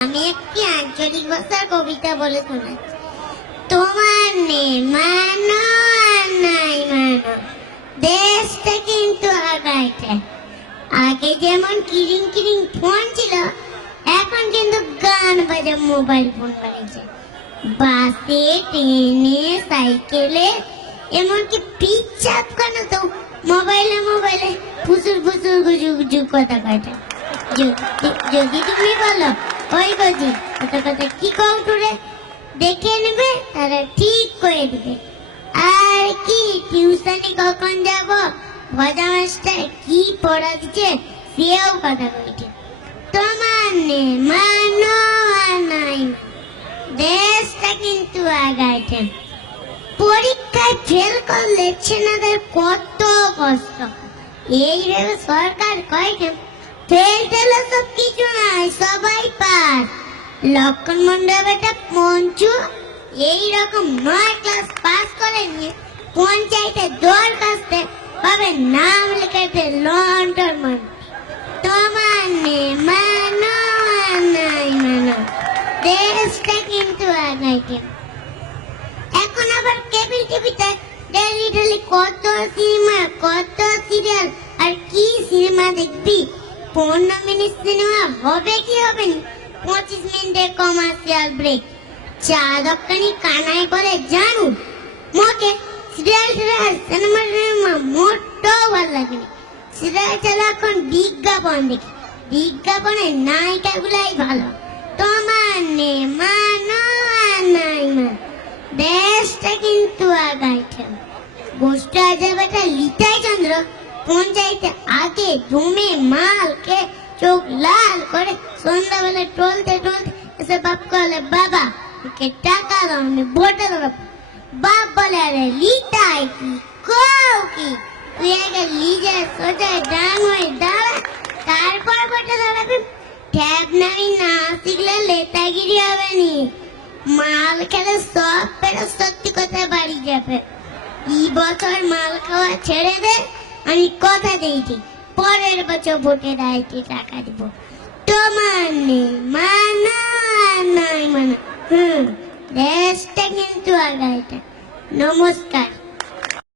আমি একটি আঞ্চলিক ভাষার কবিতা বলে শোনাচ্ছি। তোমার মানো আর নাই মানো, দেশটা কিন্তু আগাইছে। আগে যেমন কিরিং কিরিং ফোন ছিল, এখন কিন্তু গান বাজা মোবাইল ফোন বাড়িয়েছে। বাসে, ট্রেনে, সাইকেলে, এমনকি পিচ্ছাপ কেন তো মোবাইলে মোবাইলে ফুসুর ফুসুর গুজু গুজু কথা কাটে। যদি তুমি বলো ওই গজি কথা কথা কি কৌটুরে দেখে নেবে, তারা ঠিক করে দিবে। আর কি টিউশনে কখন যাব, ভজা মাস্টার কি পড়া দিচ্ছে সেও কথা কইছে। তোমার মানো আর নাই, দেশটা কিন্তু আগাইছে। পরীক্ষায় ফেল করলে ছেলেদের কত কষ্ট, এই ভেবে সরকার কয়েছে ফেল টেল সব কিছু নাই, সবাই পাস। লক্ষণ মন্ডল বেটা পঞ্চু এইরকম 9 ক্লাস পাস করে নিয়ে পঞ্চায়েতে দরখাস্তে পাবে নাম লেখাতে লন্ডন মান। তোমার মানো আর নাই মানো, দেশটা কিন্তু আগাইছে। এখন আবার কেবল টিভিতে ডেলি ডেলি কত সিনেমা, কত সিরিয়াল, আর কি সিনেমা দেখবি। 15 মিনিট সিনেমা হবে কি হবে না, 25 মিনিটের কমার্শিয়াল ব্রেক। চা দোকানি কানাই করে জানু মোকে সিরিয়াল সিনেমা মোটেও ভালো লাগে না। সিরিয়াল চালা এখন বিজ্ঞাপন দেখি, বিজ্ঞাপনের নায়িকাগুলাই ভালো। তোমার মানো আর নাই মানো, দেশটা কিন্তু আগাইছে। গোষ্ঠী আজাবেটা লিটাই চন্দ্র পঞ্চায়েতে আগে ধুমে মালকে চোখ লাল করে সন্ধ্যাবেলা টলতে টলতে এসে বাপ বলে বাবা ওকে টাকা দাও, আমি ভোটে দেবো। বাপ বলে আরে লিটাই কি কও কি, তুই আগে লিজে সোজায় ডান হয়ে দাঁড়া, তারপর ভোটে দাঁড়াবি। ট্যাব নামি না শিখলে লেতাগিরি হবে নি। মাল খেলে সব পেরে সত্যি কথা বাড়ি যাবে। এই বছর মাল খাওয়া ছেড়ে দে, আমি কথা দিয়েছি পরের বছর ভোটে দাঁড়িয়ে টাকা দিব। তোমার মানো আর নাই মানো, দেশটা কিন্তু আগাইছে। নমস্কার।